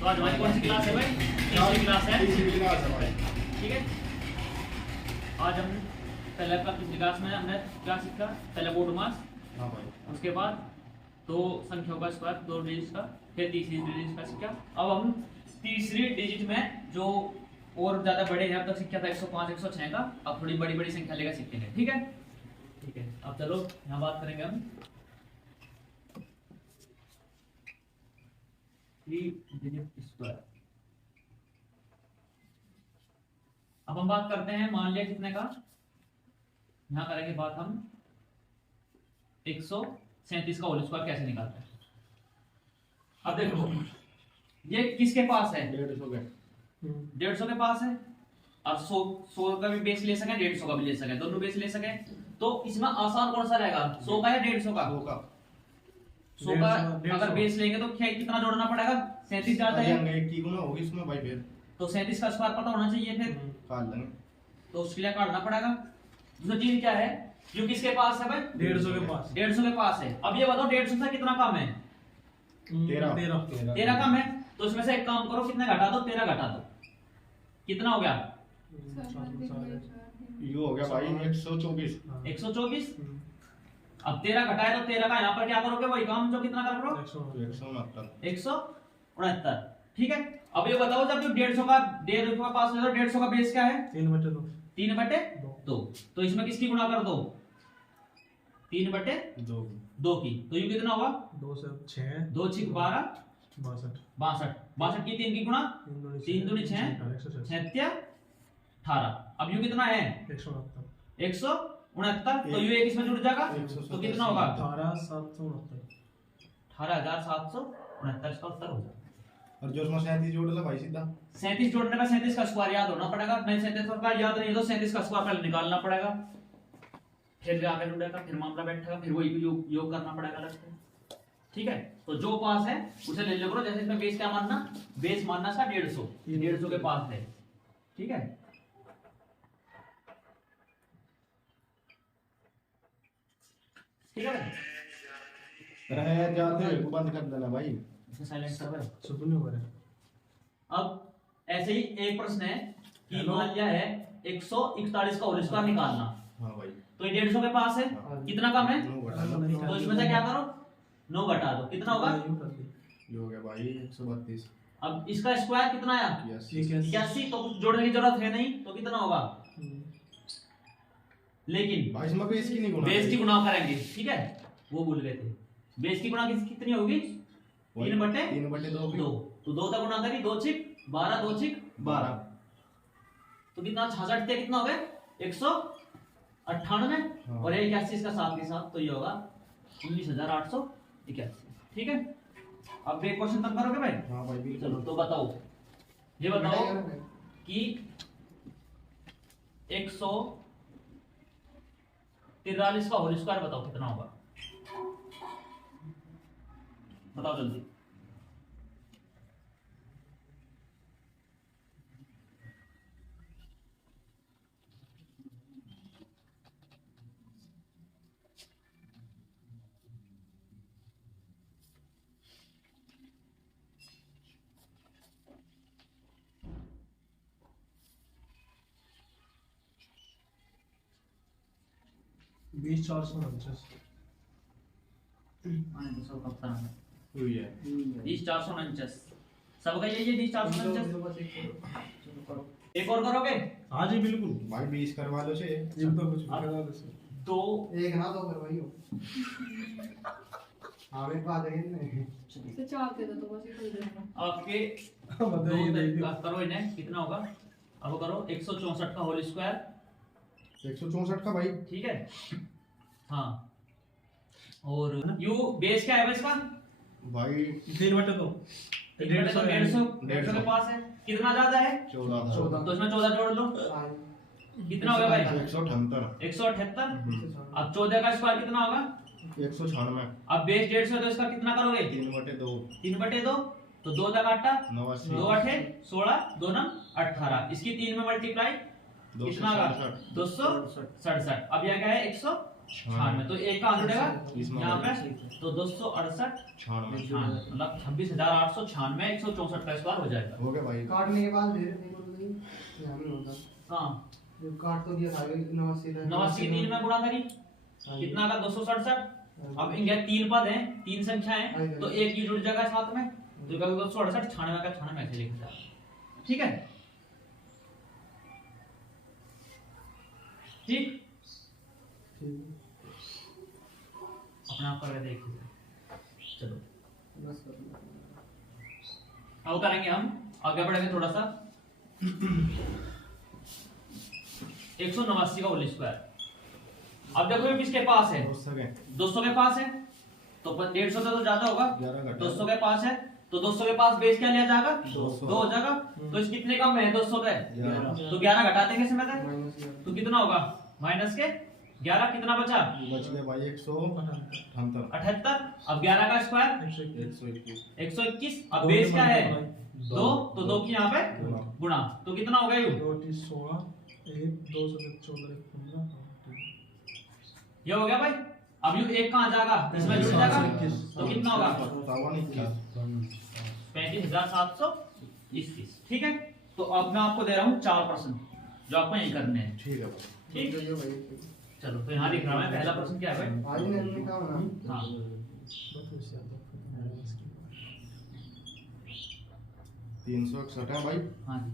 तो आज हमारी कौन सी क्लास है भाई? तीसरी क्लास है। तीसरी क्लास है भाई। ठीक है, आज हम पहले का पिछली क्लास में हमने क्या सीखा? पहले बोर्ड मास, हाँ भाई। उसके बाद दो संख्याओं का स्क्वायर, दो डिजिट का, फिर तीसरी डिजिट का सीखा। अब हम तीसरी डिजिट में जो और ज्यादा बड़े हैं, अब तक सीखा था 105 106 का, अब थोड़ी बड़ी बड़ी संख्या लेकर सीखते हैं। ठीक है, ठीक है। अब चलो यहाँ बात करेंगे हम डिजिट स्क्वायर। अब हम बात करते हैं, मान लिया कितने का, यहाँ करेंगे बात हम 137 का होल स्क्वायर कैसे निकालते हैं। अब देखो ये किसके पास है? 150 के 150 के पास है। अब 100 का भी बेस ले सके, 150 का भी ले सके, दोनों बेस ले सके। तो इसमें आसान कौन सा रहेगा, 100 का या 150 का? 100 का अगर बेस लेंगे तो क्या कितना जोड़ना पड़ेगा? 37 जाता है, एक की गुना होगी इसमें भाई। फिर तो 37 का स्क्वायर पता होना चाहिए, फिर काट लेंगे। तो उसके लिए काटना पड़ेगा। दूसरी चीज क्या है, जो किसके पास है भाई? 150 के पास। 150 के पास है। अब ये बताओ 150 से कितना कम है? 13 कम है। तो इसमें से एक काम करो, कितने घटा दो? 13 घटा दो, कितना हो गया? ये हो गया भाई 124। 124। अब 13 घटाए तो 13 का यहाँ पर क्या करोगे? वही काम जो कितना कर रहे हो? 169। ठीक है। अब ये बताओ, जब जो 150 का पास है तो 150 का बेस क्या है? 3/2। 3/2। तो इसमें किसकी गुणा कर दो? 3/2 की। तो ये कितना होगा? 2 से 6 2 6 12 62 62 की 3 की गुणा 3 दूनी 6 6 18। अब यू कितना है? 169। तो यू एक इसमें जुड़ जाएगा तो कितना होगा? 18769। 18769 इसका उत्तर हो जाएगा। और जो उसमें 37 जोड़ ला भाई सीधा। 37 जोड़ने में 37 का स्क्वायर याद होना पड़ेगा। नहीं 37 का स्क्वायर याद नहीं है तो 37 का स्क्वायर पहले निकालना पड़ेगा, फिर आगे जुड़ेगा, फिर मामला बैठेगा, फिर वही योग करना पड़ेगा अलग से। ठीक है, तो जो पास है उसे ले लो करो। जैसे इसमें बेस क्या मानना? बेस मानना इसका 150 के पास है। ठीक है, ठीक है भाई। रहे जाते हुए को बंद कर देना भाई। इसे साइलेंट कर भाई। सुन हो रहा है। अब ऐसे ही एक प्रश्न है कि मान लिया है 141 का होल स्क्वायर निकालना। हाँ भाई। तो ये 150 के पास है, हाँ। कितना कम है? 9 घटा लो। तो इसमें से क्या करो? 9 घटा दो, कितना होगा? ये हो गया भाई 132। अब इसका स्क्वायर कितना आया? 81। तो कुछ जोड़ने की जरूरत है नहीं, तो कितना होगा? लेकिन भाई इसमें बेस की नहीं गुणा। बेस की गुणा करेंगे। ठीक है, वो भूल गए थे। बेस की गुणा कितनी होगी? 3/2। तो 2 तक गुणा करी, 2 6 12 2 6 12। तो कितना? 66 थे, कितना हो गए? 198। हाँ। और 81 इसका साथ के साथ, तो ये होगा 19881। ठीक है, अब एक क्वेश्चन तक करोगे भाई? हाँ भाई बिल्कुल। चलो तो बताओ, ये बताओ कि 143 का होल स्क्वायर बताओ कितना होगा? बताओ जल्दी। बीस 449। हुई है 20 449 सबका यही है। 20 449 एक और करोगे? हाँ जी बिल्कुल भाई 20 करवा लो से। ये तो कुछ दो एक ना दो करवाइयो। हाँ मेरे पास है नहीं। तो चार दे दो तो बस इतना ही देना। आपके बताइए करो इन्हें, कितना होगा? अब करो 164 का होल स्क्वायर। 164 का भाई। ठीक है, हाँ। और यू बेस क्या है भाई इसका? भाई 3/2। 150 के पास है, कितना ज्यादा है? 14। तो इसमें 14 जोड़ लो, कितना हो गया भाई? 178। 178। अब 14 का स्क्वायर कितना होगा? 196। अब बेस 150 है तो इसका कितना करोगे? 3/2। 3/2। तो 2 का काटा 9 2 8 16 2 9 18। इसकी 3 में मल्टीप्लाई कितना होगा? 267। अब यह क्या है? 96। तो एक कहाँ जुड़ेगा इसमें यहाँ पे, तो 268 96 मतलब 26,896 164 का स्क्वायर हो जाएगा। हो गया भाई। काटने के बाद फिर देखो तो नहीं यहाँ नहीं होता। हाँ जब काट तो दिया था 89 था। 89 की 3 में गुणा करी, कितना का 267। अब इनके 3 पद हैं, 3 संख्या है, तो एक ही जुड़ जाएगा साथ में, तो 268 96 का 96 ऐसे लिख दिया। ठीक है, ठीक अपना आप करके देखिए। चलो बस कर लो। अब करेंगे हम, आगे बढ़ेंगे थोड़ा सा। 189 का होल स्क्वायर। अब देखो ये किसके पास है, 200 के पास है, तो 150 से तो ज्यादा होगा, 200 के पास है, तो 200 के पास बेस क्या लिया जाएगा, 2 हो जाएगा। तो इस कितने कम है 200 का, तो 11 घटा देंगे इसमें से, तो कितना होगा माइनस के 11, कितना बचा बच गया भाई 178। 78। अब 11 का स्क्वायर 121। अब बेस क्या है 2, तो 2 की यहाँ पे गुणा, तो कितना होगा ये 16 1 2 से 14 15 ये हो गया भाई। अब यू एक कहाँ जाएगा, इसमें जुड़ जाएगा, तो कितना होगा 35,721। ठीक है, तो अब मैं आपको दे रहा हूँ 4 प्रश्न जो आपको यही करने हैं। ठीक है भाई। ठीक, तो ये भाई चलो तो यहाँ लिख रहा है पहला प्रश्न क्या है भाई। आज ने हमने कहा ना हाँ 361 है भाई। हाँ जी,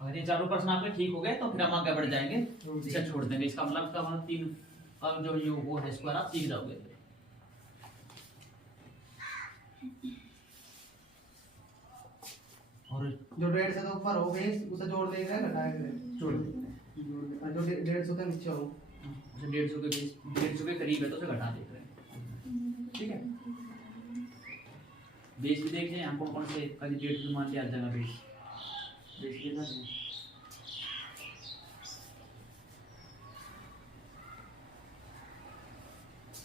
अगर ये चारों प्रश्न आपके ठीक हो गए तो फिर हम आगे बढ़ जाएंगे, इसे छोड़ देंगे। इसका मतलब इसका मतलब 3 अब जो ये वो है स्क्वायर आप सीख जाओगे। और जो 150 से तो ऊपर हो गई उसे जोड़ देंगे घटाएंगे जोड़ और जो 150 से नीचे हो 150 के करीब है तो उसे घटा देते हैं। ठीक है, बेस भी देख लें हम कौन से कभी 150 मान लिया जगह बेस देखिए ना।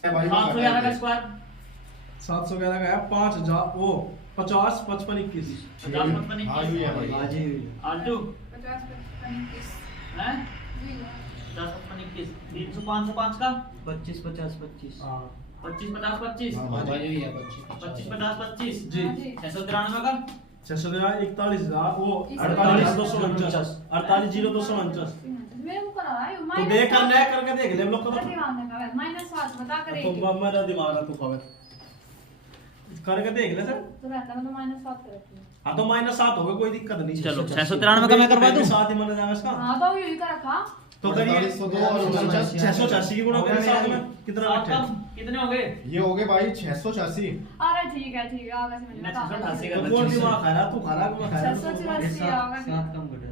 भाई 711 का स्क्वायर 711 का है 5000 वो 50 55 21 50 55 हाँ ये है भाई। आलू 50 55 21 हैं जी 50 55 21 300 505 का 25 50 25 हां 25 50 25 हाँ भाई। बाजू ही है 25 25 50 25 जी 693 का 641 वो इकतालीस 48249 480 मेरे को करा है तो देख कर ले करके देख ले हम लोग को माइनस 7 बता कर तो एक मेरा दिमाग है तू कवे करके देख ले सर। तो रहता है तो माइनस 7 करती है। हाँ तो -7 होगा कोई दिक्कत नहीं। चलो 693 का मैं करवा दूं। साथ ही माना जाएगा इसका। हां तो यही का रखा तो करिए 4802 और 686 की गुणा करें साथ में कितना सात बैठे? कम कितने हो गए ये हो गए भाई 686। अरे ठीक है आगे से मैंने बता 688 का तो कौन दिमाग खा रहा तू खा रहा मैं खा रहा 684 आगा सात कम घटा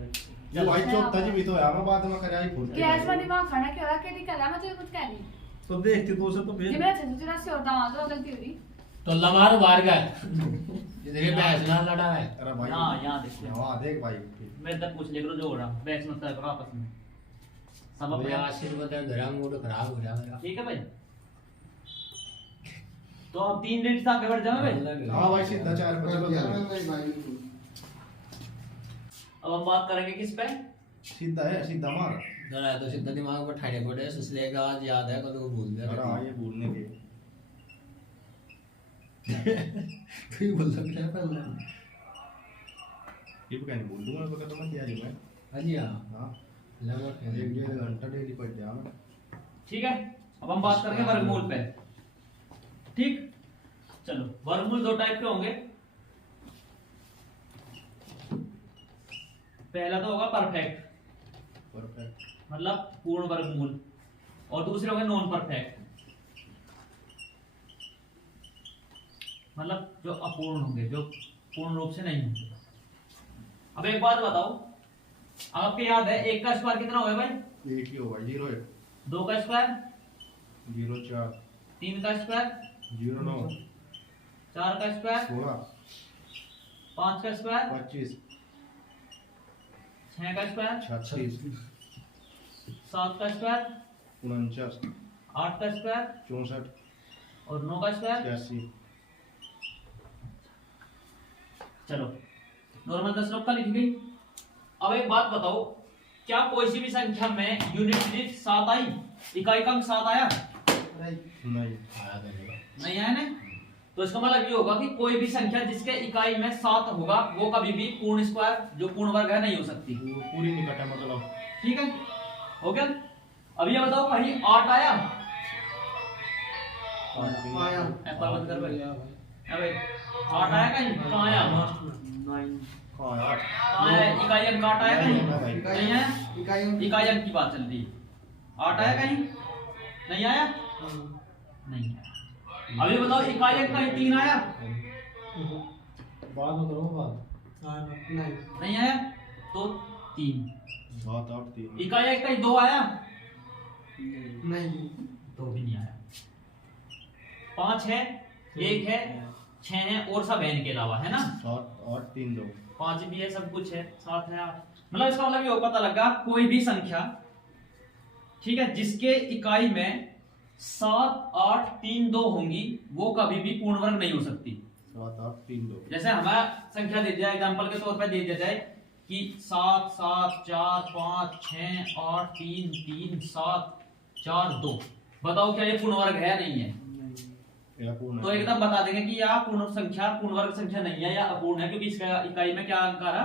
ये भाई 74 भी तो यार मैं बाद में कराई भूल गैस वाली दिमाग खाना क्या रहा केटी कला मैं तुझे कुछ कह नहीं तो देखती तो उसे तो ये फिर मेरा 684 और दामाद तो गलती हो रही तो लमार बाहर गए इधर भैंस ना लड़ा है। अरे भाई यहाँ देखिए हां देख भाई मैं तक पूछ ले करो जो हो रहा बैक्स मत करो आपस में सब मुझे अपने आशीर्वाद है घर मूड खराब हो जाएगा मेरा। ठीक है भाई। तो अब 3 रेट आगे बढ़ जाओ भाई। हां भाई सीधा 4 पे चलो अब हम बात करेंगे किस पे, सीधा है सीधा मार। जरा तो सीधा दिमाग पर ठाड़े पड़े इसलिए का आज याद है कल को भूल अरे गया। हां ये भूलने के कोई बोल सकता है पहले ये भी नहीं बोल दूंगा तो मैं तैयारी में। हां हां लगा एक डेढ़ घंटा डेली पढ़ जा मैं। ठीक है। अब हम बात करेंगे वर्गमूल पे। ठीक, चलो वर्गमूल 2 टाइप के होंगे। पहला तो होगा परफेक्ट मतलब पूर्ण वर्गमूल, और दूसरे होंगे नॉन परफेक्ट मतलब जो अपूर्ण होंगे, जो पूर्ण रूप से नहीं होंगे। अब एक बात बताओ, आपको याद है 1 का स्क्वायर कितना होगा भाई? एक ही होगा 0 1 2 का स्क्वायर 0 4 3 का स्क्वायर 09 4 का स्क्वायर 16 5 का स्क्वायर 25 6 का स्क्वायर 36 7 का स्क्वायर 49 8 का स्क्वायर 64 और 9 का स्क्वायर। 83 चलो नॉर्मल दशमलव का लिख गई। अब एक बात बताओ, क्या कोई सी भी संख्या में यूनिट डिजिट 7 आई, इकाई का अंक 7 आया? नहीं आया करेगा। नहीं आया ना। तो इसका मतलब ये होगा कि कोई भी संख्या जिसके इकाई में 7 होगा वो कभी भी पूर्ण स्क्वायर जो पूर्ण वर्ग है नहीं हो सकती। वो पूरी नहीं कटा मतलब। ठीक है, हो गया। अब ये बताओ कहीं 8 आया? आया। एप्पल बंद कर भाई। अबे 8 आया कहीं? कहाँ आया? कहाँ यार कहाँ आया? इकाई अंक 8 आया कहीं? नहीं आया। इकाइयों इकाई अंक की बात चल रही है। 8 आया कहीं? नहीं आया। नहीं आया। अभी बताओ इकाई अंक कहीं 3 आया? बाद में करो बात। नहीं नहीं आया। तो 3। 7 8 3 इकाई अंक कहीं 2 आया? नहीं 2 भी नहीं आया। 5 है, 1 है, 6 है और सब n के अलावा है ना। 7 8 3 2 5 भी है, सब कुछ है, 7 है 8। मतलब इसका मतलब ये पता लगा कोई भी संख्या, ठीक है, जिसके इकाई में 7 8 3 2 होंगी वो कभी भी पूर्ण वर्ग नहीं हो सकती। 7 8 3 2 जैसे हमारा संख्या दे दिया, एग्जांपल के तौर पर दे दिया जाए कि 7 7 4 5 6 8 3 3 7 4 2। बताओ क्या ये पूर्ण वर्ग है नहीं है? या पूर्ण तो एकदम बता देंगे कि यह पूर्ण संख्या पूर्ण वर्ग संख्या नहीं है या अपूर्ण है, क्योंकि इसका इकाई में क्या अंक आ रहा?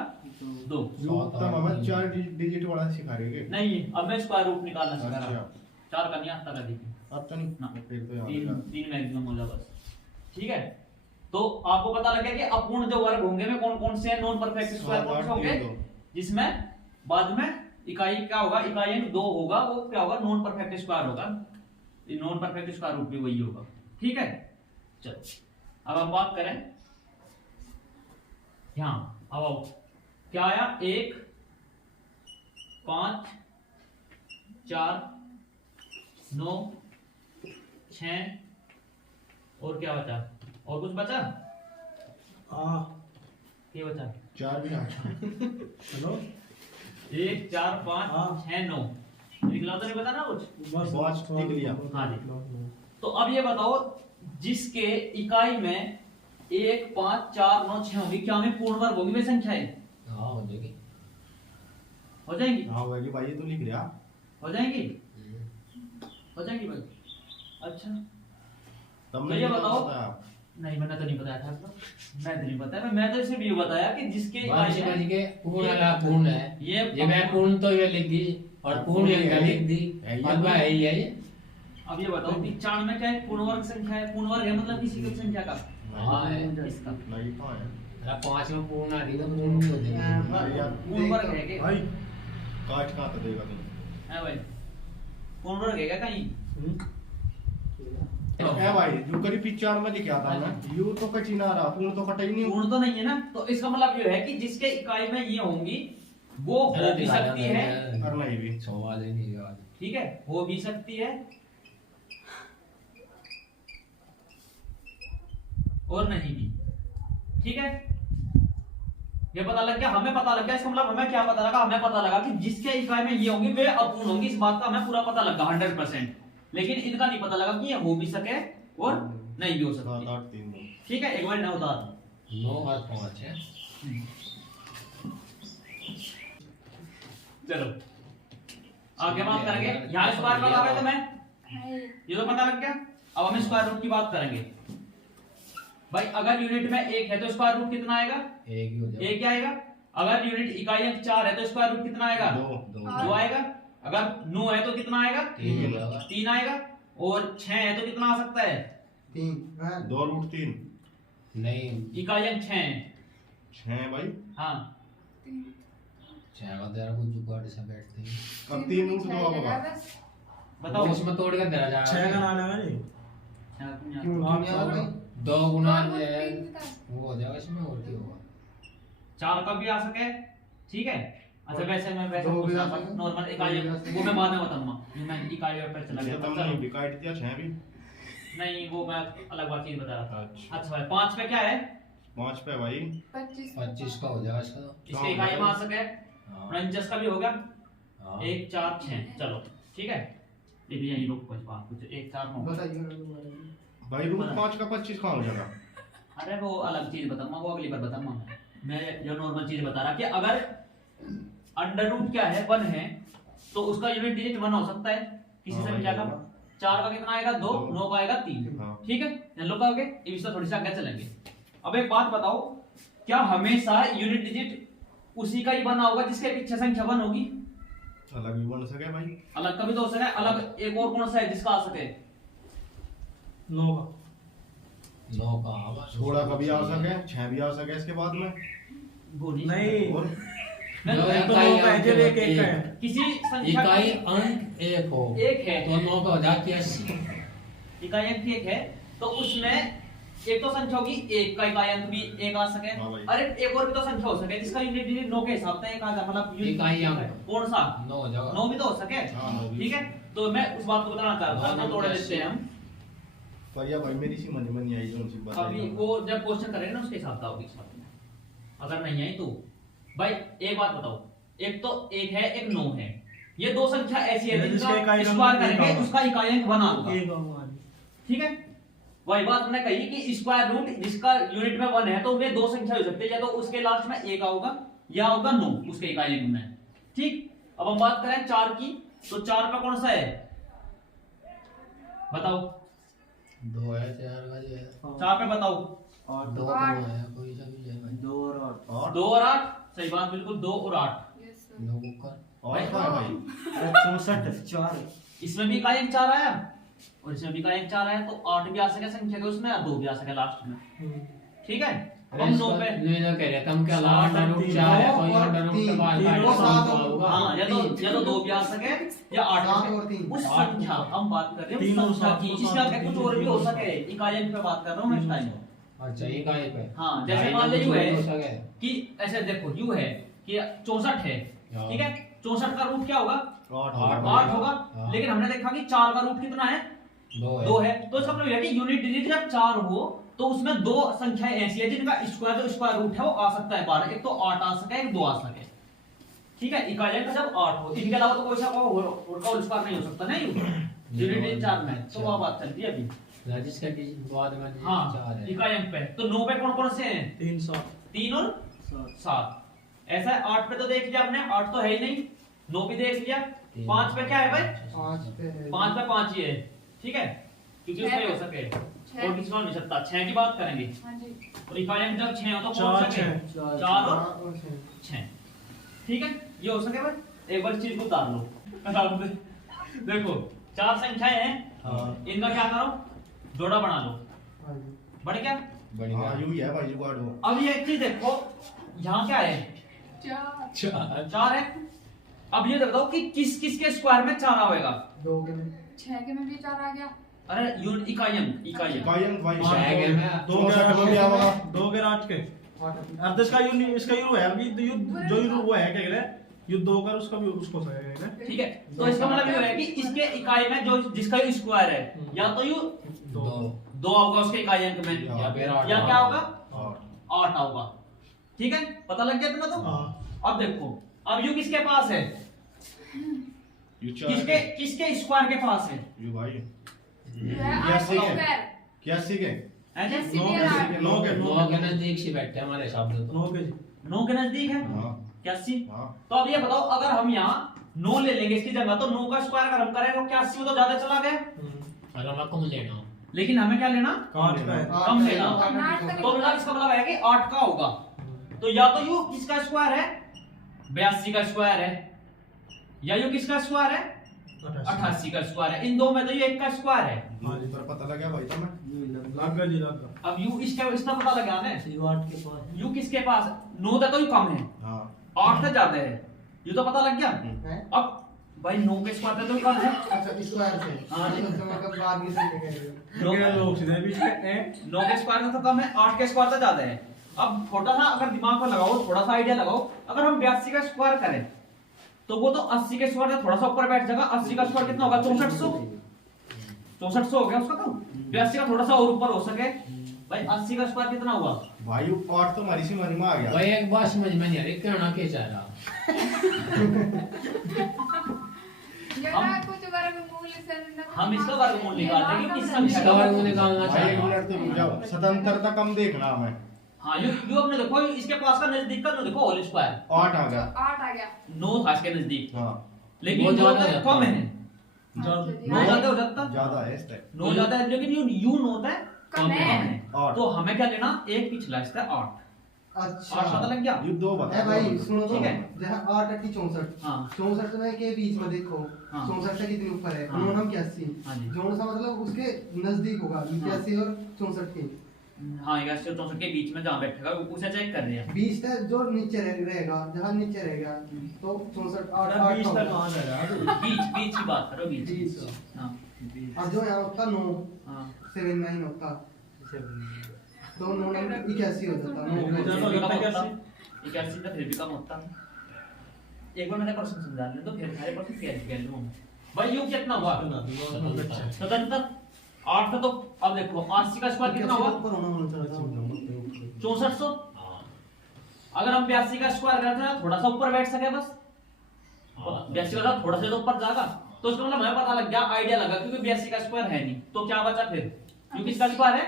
2। जो तब हमें 4 डिजिट वाला सिखा रहे हैं नहीं, अब मैं स्क्वायर रूट निकालना सिखा रहा अच्छा हूं। 4 का नहीं आता का देखिए। अब तो नहीं ना। फिर तो यार 3 मैक्सिमम हो जा बस। ठीक है, तो आपको पता लग गया कि अपूर्ण जो वर्ग होंगे में कौन कौन से हैं, नॉन परफेक्ट स्क्वायर कौन से होंगे, जिसमें बाद में इकाई क्या होगा, इकाई अंक 2 होगा, वो क्या होगा, नॉन परफेक्ट स्क्वायर होगा। नॉन परफेक्ट स्क्वायर रूट भी वही होगा। ठीक है, चलो अब हम बात करें यहाँ। अब आओ, क्या आया? 1 5 4 9 6 और क्या बचा? और कुछ बचा? क्या बचा? 4 भी आ हेलो 1 4 5 हाँ। 6 9 निकला तो नहीं पता ना कुछ। बस पाँच टिक लिया। हाँ जी। तो अब ये बताओ जिसके इकाई में 1 5 4 9 6 होंगी, क्या हमें पूर्ण वर्ग होंगी वे संख्याएं? हाँ हो जाएगी। हो जाएंगी? हां भाई भाई ये तो लिख लिया हो जाएंगी? हो जाएंगी भाई। अच्छा तब तो ये बताओ। बताया। नहीं, मैंने तो नहीं बताया था आपको। मैं तो नहीं बताया, मैं तो सिर्फ ये बताया कि जिसके इकाई समझ में के पूर्ण का पूर्ण है। ये मैं पूर्ण तो ये लिख दी और पूर्ण ये लिख दी और वह है ही है ये। अब ये बताओ कि 4 में क्या है? पूर्ण वर्ग संख्या है। पूर्ण वर्ग है मतलब किसी की संख्या का हाँ है। इसका नहीं कहां है अरे 5 में पूर्ण आ रही तो पूर्ण भी हो जाएगी। भाई यार पूर्ण वर्ग है क्या? भाई काट कहां तो देगा तुम है भाई, पूर्ण वर्ग है क्या कहीं? ए भाई जो करीब 4 में लिखा था ना यू तो कटी ना रहा पूर्ण तो कटा ही नहीं पूर्ण तो नहीं है ना। तो इसका मतलब ये है कि जिसके इकाई में ये होंगी वो हो भी सकती है, करना ही भी सवाल ही नहीं है। ठीक है, हो भी सकती है और नहीं भी। ठीक है, ये पता लग गया, हमें पता लग गया। इसका मतलब हमें क्या पता लगा? हमें पता लगा कि जिसके इकाई में ये होंगी वे अपूर्ण होंगी। इस बात का हमें पूरा पता लगा 100%। लेकिन इनका नहीं पता लगा कि ये हो भी सके और नहीं भी हो 7 सकती। 8 3 2 ठीक है, एक बार ना उतार दो। 9 और 5 है। चलो आगे बात करेंगे। यहाँ स्क्वायर पता है तुम्हें, ये तो पता लग गया। अब हम स्क्वायर रूट की बात करेंगे। भाई अगर यूनिट में 1 है तो स्क्वायर रूट कितना आएगा? एक ही हो जाएगा। 1 आएगा। अगर यूनिट इकाई अंक 4 है तो स्क्वायर रूट कितना आएगा? 2 2 आएगा। अगर 9 है तो कितना आएगा? 3 हो जाएगा। 3 आएगा। और 6 है तो कितना आ सकता है? 3 2 रूट 3 नहीं इकाई अंक 6 है। 6 भाई हाँ, चाहे तेरा कुछ जुगाड़ से बैठते हैं। अब 3 रूट 2 होगा बताओ। उसमें तोड़ कर देना 6 का जाएगा। नाम है जी। क्यों आप दुनिया में 2 गुना वो हो जाएगा इसमें और क्या होगा। 4 का भी आ सके, ठीक है। अच्छा वैसे मैं वैसे दो भी आ पूछना सके। नॉर्मल इकाई, वो मैं बाद में बताऊंगा। मैं इकाई पर चला ये गया तो था। हमने चलो भी काट दिया 6 भी नहीं वो मैं अलग बात चीज बता रहा था। अच्छा अच्छा भाई 5 पे क्या है? 5 पे भाई 25 25 का हो जाएगा इसका। इसके इकाई में आ सके हाँ। 49 का भी हो गया। हाँ। 1 4 6 चलो ठीक है। ये भी यहीं रोक कुछ बात कुछ 1 4 9 बताइए भाई रूट 5 का 25 कहाँ हो जाएगा? अरे वो अलग चीज बताऊंगा, वो अगली बार बताऊंगा। मैं जो नॉर्मल चीज बता रहा कि अगर अंडर रूट क्या है 1 है तो उसका यूनिट डिजिट 1 हो सकता है किसी हाँ, संख्या का। 4 का कितना आएगा 2, 9 का आएगा 3। हाँ। ठीक है जान लो पाओगे ये विषय थोड़ी सी आगे चलेंगे। अब एक बात बताओ, क्या हमेशा यूनिट डिजिट उसी का ही बना होगा जिसके पीछे संख्या 1 होगी? अलग भी बन सके भाई। अलग का भी तो हो सके। अलग एक और कौन सा है जिसका आ सके? 9 का 9 का आवा 16 का भी आ सके, 6 भी आ सके इसके बाद में। वो नहीं और जो एक तो 9 का है जो एक का है। किसी संख्या का इकाई अंक 1 हो एक है तो 9 का हो जाती है 80। इकाई अंक 1 है तो उसमें एक तो संख्या होगी 1 का इकाई अंक भी 1 आ सके। हाँ भाई। अरे एक और भी तो संख्या हो सके जिसका यूनिट डिजिट 9 के हिसाब से 1 आ जाए, मतलब unit इकाई अंक। कौन सा? 9 हो जाएगा। 9 भी तो हो सके। हाँ, 9 भी। ठीक है तो मैं उस बात को बताना चाह रहा था, हाँ, तो तोड़ देते हैं हम। पर या भाई मेरी समझ में नहीं आई जो सी बात अभी वो जब क्वेश्चन करेंगे ना उसके हिसाब से होगी इस बात में। अगर नहीं आई तो भाई एक बात बताओ, एक तो 1 है एक 9 है, ये दो संख्या ऐसी है जिसका जिसका इकाई अंक स्क्वायर एक करेंगे होगा। उसका इकाई अंक 1 होगा। एक होगा। ठीक है वही बात हमने कही कि स्क्वायर रूट जिसका यूनिट में 1 है तो वे दो संख्या हो सकती है, या तो उसके लास्ट में 1 होगा या होगा 9 उसके इकाई अंक में। ठीक अब हम बात करें 4 की, तो 4 पे कौन सा है बताओ? 2 है 4 का जो है 4 पे बताओ। 2 तो है कोई सा भी है भाई। 2 और 2 और 8 सही बात बिल्कुल 2 और 8। यस 9 का और क्या है भाई? 64 4 इसमें भी इकाई अंक 4 आया और इसमें भी इकाई अंक 4 आया, तो 8 भी आ सके संख्या के उसमें और 2 भी आ सके लास्ट में। ठीक है अब हम 9 पे नहीं ना कह रहे तुम क्या लास्ट रूट 4 है कोई अंडर रूट के बाद तीन और सात होगा। हाँ या तो 2 भी आ सके या 8 सात और तीन। उस संख्या हम बात कर रहे हैं तीन और उस संख्या सात की, और इसमें सात आगे कुछ और भी हो सके, इकाई अंक पे बात कर रहा हूँ मैं इस टाइम। अच्छा इकाई पे हाँ जैसे मान लो यू है कि ऐसे देखो यू है कि 64 है। हाँ। ठीक है 64 का रूट क्या होगा? 8 8 होगा। हाँ। लेकिन हमने देखा कि 4 का रूट कितना है? 2 है। तो इसका मतलब यह है कि यूनिट डिजिट जब 4 हो तो उसमें दो संख्याएं ऐसी है जिनका स्क्वायर जो स्क्वायर रूट है वो आ सकता है 12, एक तो 8 आ सके एक 2 आ सके। ठीक है इकाई अंक जब 8 हो, इनके अलावा तो कोई सा होल स्क्वायर नहीं हो सकता ना यूनिट डिजिट 4 में, तो वो बात चलती है अभी। जिसका बाद में हाँ 4 है इकाई अंक पे तो 9 पे कौन कौन से हैं? 3 7 3 और 7। ऐसा है 8 पे तो देख लिया हमने, 8 तो है ही नहीं। 9 भी देख लिया। 5 पे क्या है भाई? 5 पे 5 पे 5 ही है। ठीक है क्योंकि उसमें हो सके और किसी में नहीं सकता। 6 की बात करेंगे हाँ जी और इकाई अंक जब 6 हो तो कौन 4 सा है? 6 4 और 6। ठीक है ये हो सके भाई। एक बार चीज को उतार लो आराम से। देखो 4 संख्याएं हैं, हाँ इनका क्या करो जोड़ा बना लो। बढ़ क्या? बढ़िया हाँ यू ही है भाई जुगाड़ हो। अब ये एक चीज देखो यहाँ क्या है? 4 4 है। अब ये बताओ कि किस किस के स्क्वायर में 4 आएगा? 2 के में 6 के में भी 4 आ गया। अरे यूनिट इकाई अंक इकाई अंक भाई हाँ, 6 के में 2 के 64 में भी आएगा। 2 के 8 के 8 अर्ध इसका यूनिट इसका यूरो है अभी तो युद्ध जो यूरो वो है क्या कह रहे हैं युद्ध 2 कर उसका भी उसको सकेगा ना। ठीक है तो इसका मतलब ये है कि इसके इकाई में जो जिसका स्क्वायर है या तो यू 2 होगा उसके इकाई अंक में या फिर 8 या क्या होगा? 8 8 होगा। ठीक है पता लग गया तुम्हें? तो हाँ अब देखो अब यू किसके पास है? यू किसके 4 किसके स्क्वायर के पास है? यू भाई ये 8 ठीक है। स्क्वायर क्या सीखे? हैं जी? जैसे नौ भी के- 8 नौ के- 9 के नजदीक से बैठे हमारे हिसाब से तो 9 के जी 9 के नजदीक है हाँ 81। हाँ तो अब ये बताओ अगर हम यहाँ 9 ले लेंगे इसकी जगह तो 9 का स्क्वायर अगर हम करें तो 81 में तो ज्यादा चला गया। अगर मैं कम लेना लेकिन हमें क्या लेना? 8 का है कम लेना। तो लेना। इसका मतलब है कि 8 का होगा। तो या तो यू किसका स्क्वायर है? 82 का स्क्वायर है, या यू किसका स्क्वायर है? 88 का स्क्वायर है। इन दो में तो ये 1 का स्क्वायर है। हाँ जी पर पता लगा भाई तुम्हें? लग गया जी लग गया अब यू इसका पता लगा ना यू 8 के पास यू किसके पास? 9 तो ही कम है, हाँ 8 से ज्यादा है, यू तो पता लग गया। है अब भाई 9 के स्क्वायर तो कम है। अच्छा स्क्वायर से हाँ जी। तो मतलब बाद की संख्या कह रहे हो ये लोग सीधे बीच में हैं 9 के स्क्वायर से तो कम है, 8 के स्क्वायर से ज्यादा है। अब छोटा सा अगर दिमाग में लगाओ, थोड़ा सा आइडिया लगाओ, अगर हम 82 का स्क्वायर करें तो वो तो 80 के स्क्वायर से थोड़ा सा ऊपर बैठ जाएगा। 80 का स्क्वायर कितना होगा? 6400 हो गया उसका तो। 82 का थोड़ा सा और ऊपर हो सके भाई। 80 का स्क्वायर कितना हुआ? भाई 8 तो हमारी सीमानी में आ गया। भाई एक बात समझ में नहीं आ रही, कहना क्या चाह रहा? ये ना कुछ वर्गमूल से ना हम इसका वर्गमूल निकालते हैं कि किस इसका संख्या वर्गमूल निकालना भाई एक चाहिए। मिनट तो रुक जाओ, स्वतंत्रता कम देखना हमें। हाँ यो अपने देखो इसके पास का नजदीक का देखो होल स्क्वायर 8 आ गया। 8 आ गया। 9 था इसके नजदीक, हाँ लेकिन वो 9 ज्यादा ज्यादा जाता कम है। है। ज्यादा- 9 ज्यादा हो जाता, ज्यादा है इससे। 9 ज्यादा है, लेकिन यू 9 होता है कम है। आठ। तो हमें क्या लेना? एक पिछला इसका 8 अच्छा 8 पता लग गया। ये 2 बता। ए भाई सुनो तो, ठीक है। जहाँ 8 80 64 हाँ 64 में के बीच में देखो, हाँ। 64 से कितने ऊपर है? हाँ। 9 81। हाँ जी। जोन सा मतलब उसके नजदीक होगा 81 और 64 के हाँ 81 और 64 के बीच में जहाँ बैठेगा उसे चेक कर रहे हैं। 20 तक जो नीचे रहेगा, जहाँ नीचे रहेगा तो 64 8 अरे 20 तक 8 कहाँ जा रहा है? बीच बीच की बात करो, बीच। बीच। हाँ और जो यहाँ होता 9 हाँ 7 9 होता तो 9 81 हो जाता। ज्यादा हो जाता है क्या? 81 का फिर भी कम होता। एक बार मैंने क्वेश्चन समझा लें तो फिर सारे क्वेश्चन क्लियर कर लूँ भाई। यू कितना हुआ? स्वतंत्र 8 था। तो अब देखो 80 का स्क्वायर कितना हुआ? 6400। अगर हम 82 का स्क्वायर करते हैं थोड़ा सा ऊपर बैठ सके बस, 82 का थोड़ा सा तो ऊपर जाएगा, तो इसका मतलब हमें पता लग गया, आइडिया लगा, क्योंकि 82 का स्क्वायर है नहीं तो क्या बचा फिर? क्योंकि इसका स्क्वायर है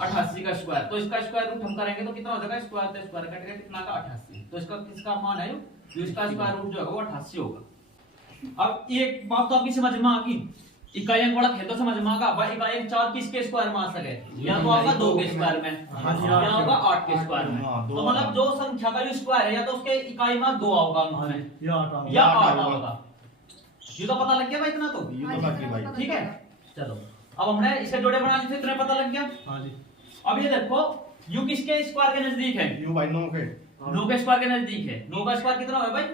88 का स्क्वायर, तो इसका स्क्वायर रूट हम करेंगे तो कितना हो जाएगा? स्क्वायर से स्क्वायर कट गया, कितना का? 88। तो इसका किसका मान है? जो इसका स्क्वायर रूट जो है वो 88 होगा। अब एक बात तो आपकी समझ में आ गई, इकाई अंक वाला खेल तो समझ में आएगा भाई। इकाई अंक 4 किसके स्क्वायर में आ सके? या तो आएगा 2 के स्क्वायर में, या होगा 8 के स्क्वायर में। हाँ, दो तो मतलब जो संख्या का जो स्क्वायर है या तो उसके इकाई में 2 होगा अंक में, या 8 होगा। ये तो पता लग गया भाई इतना तो। ये तो बाकी भाई। ठीक है चलो, अब हमने इसे जोड़े बनाने से इतना पता लग गया। हाँ जी। अब ये देखो यू किसके स्क्वायर के नजदीक है? यू भाई 9 के। 9 के स्क्वायर के नजदीक है। 9 का स्क्वायर कितना है भाई?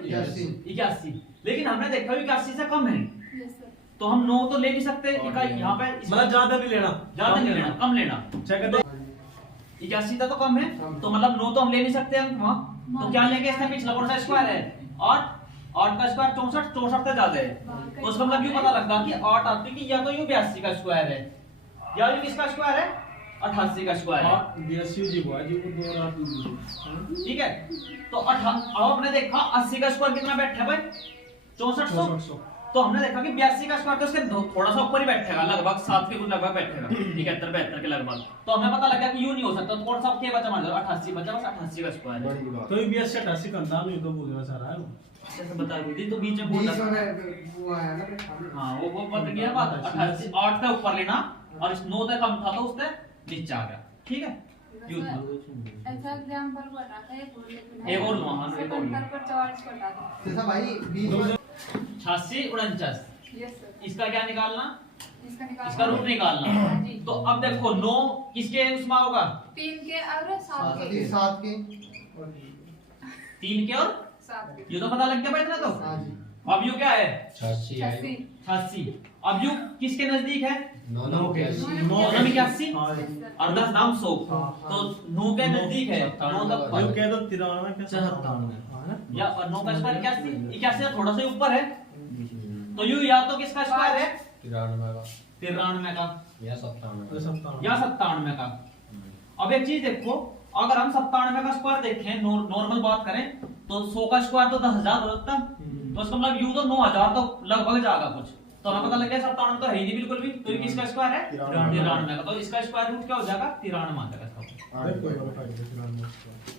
81। लेकिन हमने देखा 81 से कम है, यस सर। तो हम 9 तो ले नहीं सकते। इकाई यहाँ पे मतलब ज्यादा नहीं लेना, ज्यादा नहीं लेना, कम लेना। चेक कर 81 तक तो कम है, तो मतलब 9 तो हम ले नहीं सकते अंक वहाँ। तो क्या लेंगे? इसका पिछला कौन सा स्क्वायर है? 8 8 का स्क्वायर 64 64 तक ज्यादा है, तो उसका मतलब यूं पता लगता कि 8 आती कि या तो यूं 82 का स्क्वायर है या यूं किसका स्क्वायर है? 88 का स्क्वायर है। ठीक है, तो अब हमने देखा 80 का स्क्वायर कितना बैठा है भाई? 6400। तो हमने देखा कि 82 का स्क्वायर तो उसके थोड़ा सा ऊपर ही बैठेगा, लगभग 7 के कुछ लगभग बैठेगा, 71 72 के लगभग। तो हमें पता लगा कि यूं नहीं हो सकता, तो कौन सा के बचा? मान लो 88 बचा, बस 88 का स्क्वायर है। बड़ी बात। तो ये 82 का अंदाज नहीं तो बोल रहा सारा है वो। कैसे बता दी? तो बीच में बोला 20 में वो आया ना। हाँ वो बता गया बात। 88 8 का ऊपर लेना और 9 से कम था तो उससे नीचे आ गया। ठीक है यूं था। ऐसा एग्जांपल बता था एक और लेकिन एक और लो, हाँ, एक और लो। 77 पर 44 बता दो। जैसा भाई 20 में 86 49 यस सर। इसका क्या निकालना? इसका निकाल इसका रूट निकालना। हाँ जी। तो अब देखो 9 किसके उसमें होगा? 3 के और 7 के 7 के 3 के और 7 के। ये तो पता लग गया भाई इतना तो। हाँ जी। अब यू क्या है? 86 है। 86 86। अब यू किसके नजदीक है? 9 के 80। 9 में 81 हाँ जी। Yes sir. और 10 नाम 100, तो 9 के नजदीक है। 9 तक ये कह दो 93 क्या? 97। हाँ ना? या और 9 का स्क्वायर 81 81 से थोड़ा सा ऊपर है, तो यू या तो किसका स्क्वायर है? 93 का 93 का या 97 57 या 97 का। अब एक चीज देखो, अगर हम 97 का स्क्वायर देखें, नॉर्मल बात करें तो 100 का स्क्वायर तो 10,000 हो सकता, तो इसका मतलब यू तो 9,000 तो लगभग जाएगा कुछ। तो हमें पता लग गया 97 तो है ही नहीं बिल्कुल भी, तो ये किसका स्क्वायर है? 93 का। तो इसका स्क्वायर रूट क्या हो जाएगा? 93 आ जाएगा। देखो ये बताइए 93